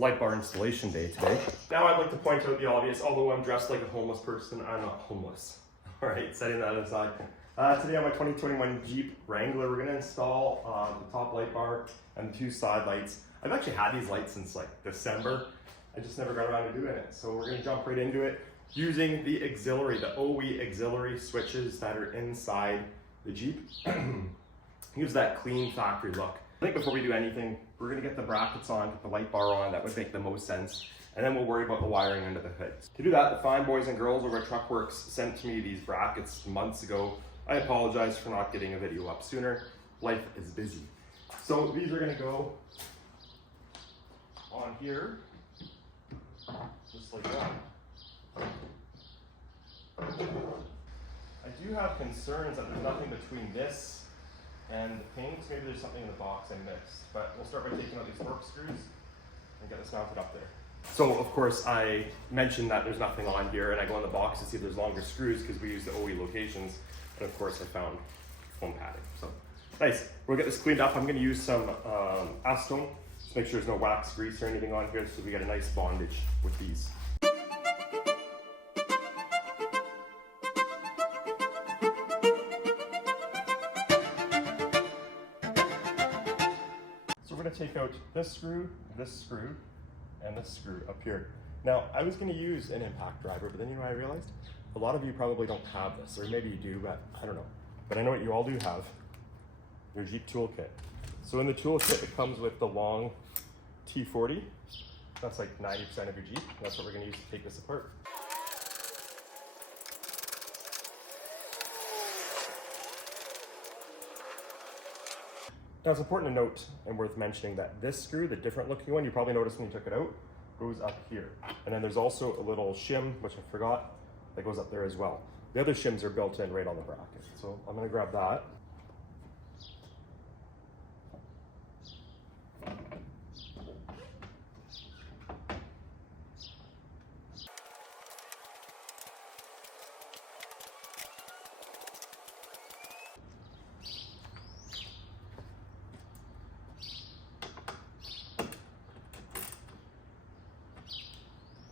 light bar installation day today. Now I'd like to point out the obvious, although I'm dressed like a homeless person, I'm not homeless. All right, setting that aside. Today on my 2021 Jeep Wrangler, we're gonna install the top light bar and the two side lights. I've actually had these lights since like December. I just never got around to doing it. So we're gonna jump right into it using the auxiliary, the OE auxiliary switches that are inside the Jeep. Gives that clean factory look. I think before we do anything, we're gonna get the brackets on, get the light bar on. That would make the most sense. And then we'll worry about the wiring under the hood. To do that, the fine boys and girls over at Truckworks sent to me these brackets months ago. I apologize for not getting a video up sooner. Life is busy. So these are gonna go on here, just like that. I do have concerns that there's nothing between this and the paint. Maybe there's something in the box I missed, but we'll start by taking out these torque screws and get this mounted up there. So of course I mentioned that there's nothing on here, and I go in the box to see if there's longer screws because we use the OE locations, and of course I found foam padding. So nice. We'll get this cleaned up. I'm going to use some acetone, just make sure there's no wax, grease, or anything on here, so we get a nice bondage with these. We're going to take out this screw, and this screw up here. Now, I was going to use an impact driver, but then I realized a lot of you probably don't have this, or maybe you do, but I don't know. But I know what you all do have, your Jeep toolkit. So in the toolkit, it comes with the long T40. That's like 90% of your Jeep. That's what we're going to use to take this apart. Now it's important to note and worth mentioning that this screw, the different looking one, you probably noticed when you took it out, goes up here. And then there's also a little shim, which I forgot, that goes up there as well. The other shims are built in right on the bracket. So I'm gonna grab that.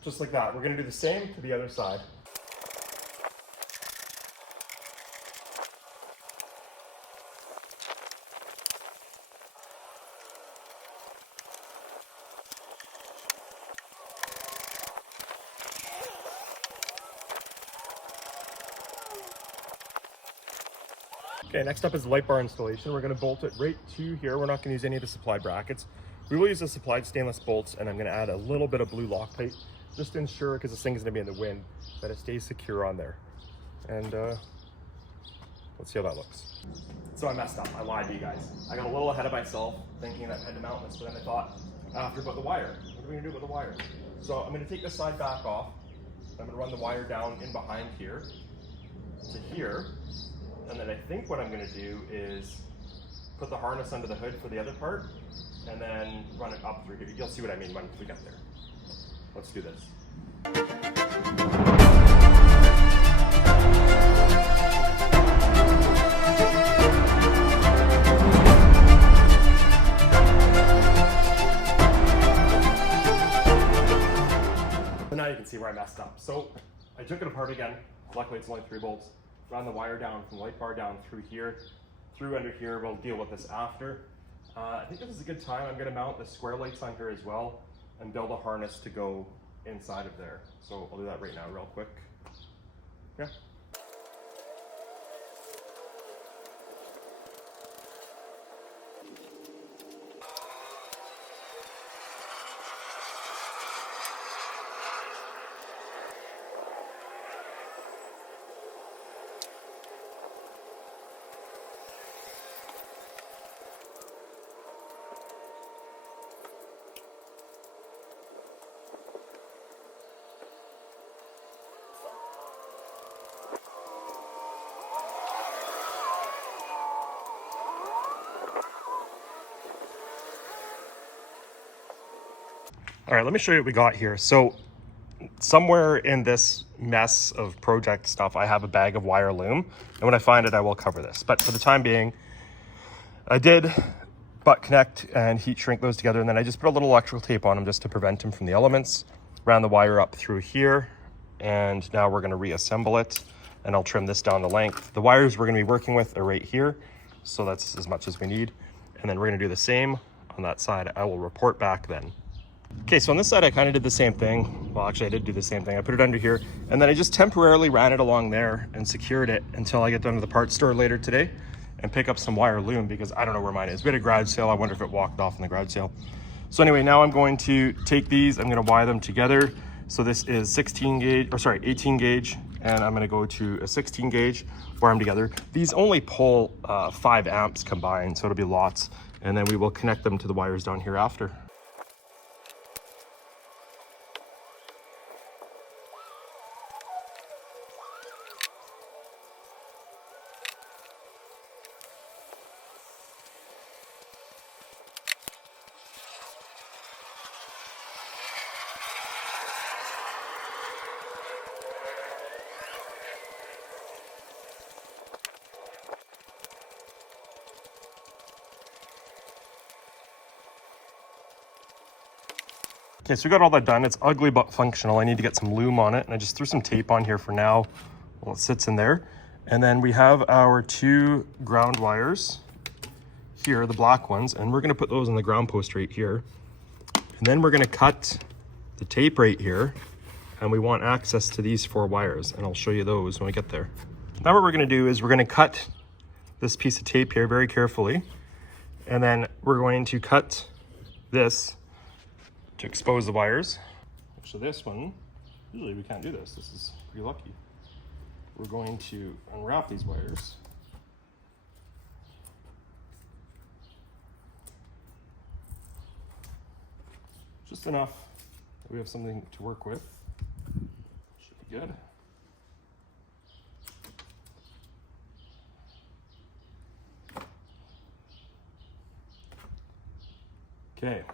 Just like that. We're going to do the same to the other side. Okay, next up is the light bar installation. We're going to bolt it right to here. We're not going to use any of the supplied brackets. We will use the supplied stainless bolts, and I'm going to add a little bit of blue Loctite just to ensure, because this thing is going to be in the wind, that it stays secure on there. And let's see how that looks. So I messed up. I lied to you guys. I got a little ahead of myself thinking that I had to mount this, but then I thought after about the wire. What are we going to do with the wire? So I'm going to take this side back off. I'm going to run the wire down in behind here to here. And then I think what I'm going to do is put the harness under the hood for the other part and then run it up through here. You'll see what I mean when we get there. Let's do this. So now you can see where I messed up. So I took it apart again. Luckily it's only 3 bolts. Run the wire down from the light bar down through here, through under here. We'll deal with this after. I think this is a good time. I'm going to mount the square lights on here as well and build a harness to go inside of there. So I'll do that right now real quick. Yeah. All right, let me show you what we got here. So somewhere in this mess of project stuff, I have a bag of wire loom. And when I find it, I will cover this. But for the time being, I did butt connect and heat shrink those together. And then I just put a little electrical tape on them just to prevent them from the elements. Ran the wire up through here, and now we're going to reassemble it, and I'll trim this down the length. The wires we're going to be working with are right here, so that's as much as we need. And then we're going to do the same on that side. I will report back then. Okay, so on this side I kind of did the same thing. Well, actually I did do the same thing. I put it under here, and then I just temporarily ran it along there and secured it until I get down to the parts store later today and pick up some wire loom, because I don't know where mine is. We had a garage sale. I wonder if it walked off in the garage sale. So anyway, now I'm going to take these, I'm going to wire them together. So this is 18 gauge, and I'm going to go to a 16 gauge, wire them together. These only pull 5 amps combined, so it'll be lots. And then we will connect them to the wires down here after. Okay, so we got all that done. It's ugly but functional. I need to get some loom on it, and I just threw some tape on here for now while it sits in there. And then we have our 2 ground wires here, the black ones, and we're gonna put those on the ground post right here. And then we're gonna cut the tape right here, and we want access to these 4 wires, and I'll show you those when we get there. Now what we're gonna do is we're gonna cut this piece of tape here very carefully, and then we're going to cut this to expose the wires. So this one, usually we can't do this. This is pretty lucky. We're going to unwrap these wires. Just enough that we have something to work with. Should be good. Okay.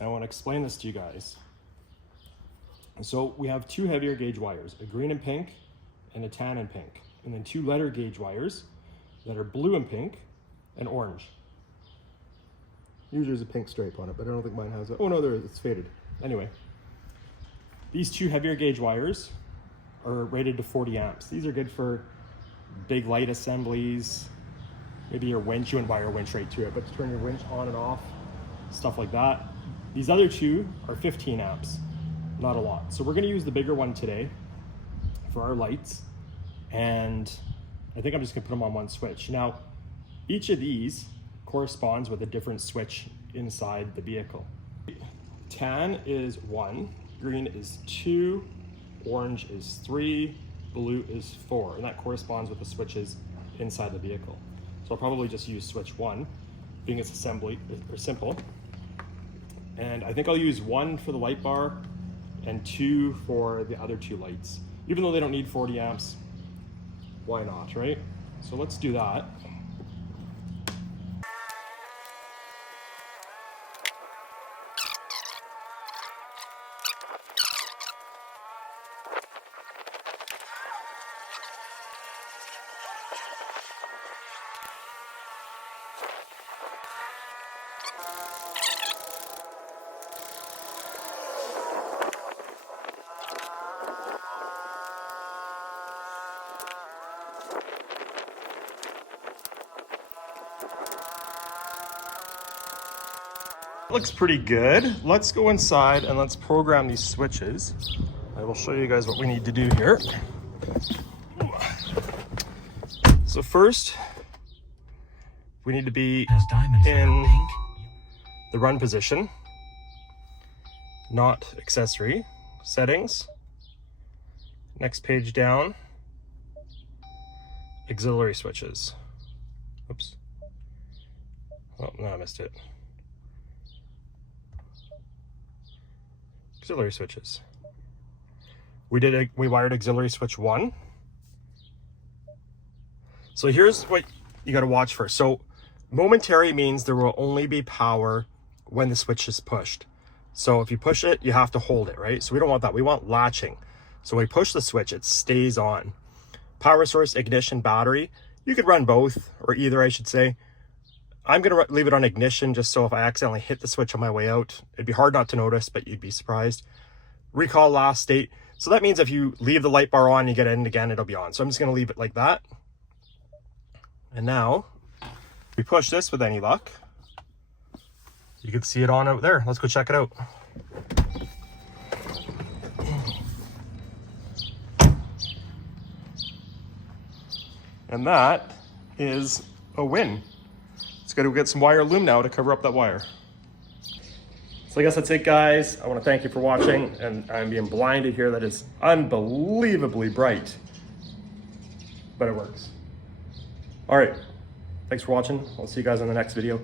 I want to explain this to you guys. So we have 2 heavier gauge wires, a green and pink and a tan and pink, and then 2 lighter gauge wires that are blue and pink and orange. Usually there's a pink stripe on it, but I don't think mine has it. Oh no, there is, it's faded. Anyway, these 2 heavier gauge wires are rated to 40 amps. These are good for big light assemblies, maybe your winch, you wouldn't wire a winch right to it, but to turn your winch on and off, stuff like that. These other 2 are 15 amps, not a lot. So we're gonna use the bigger one today for our lights, and I think I'm just gonna put them on one switch. Now, each of these corresponds with a different switch inside the vehicle. Tan is 1, green is 2, orange is 3, blue is 4, and that corresponds with the switches inside the vehicle. So I'll probably just use switch 1, being it's assembly or simple. And I think I'll use 1 for the light bar and 2 for the other 2 lights. Even though they don't need 40 amps, why not, right? So let's do that. Looks pretty good. Let's go inside and let's program these switches. I will show you guys what we need to do here. So first, we need to be in the run position, not accessory. Settings. Next page down, auxiliary switches. Oops. Oh, no, I missed it. Auxiliary switches. We wired auxiliary switch 1. So here's what you got to watch for. So momentary means there will only be power when the switch is pushed. So if you push it, you have to hold it, right? So we don't want that. We want latching. So when we push the switch, it stays on. Power source, ignition, battery. You could run both, or either, I should say. I'm gonna leave it on ignition just so if I accidentally hit the switch on my way out, it'd be hard not to notice, but you'd be surprised. Recall last state. So that means if you leave the light bar on, you get in again, it'll be on. So I'm just gonna leave it like that. And now we push this with any luck. You can see it on out there. Let's go check it out. And that is a win. Let's go get some wire loom now to cover up that wire. So I guess that's it, guys. I want to thank you for watching, and I'm being blinded here. That is unbelievably bright, but it works. All right, thanks for watching. I'll see you guys on the next video.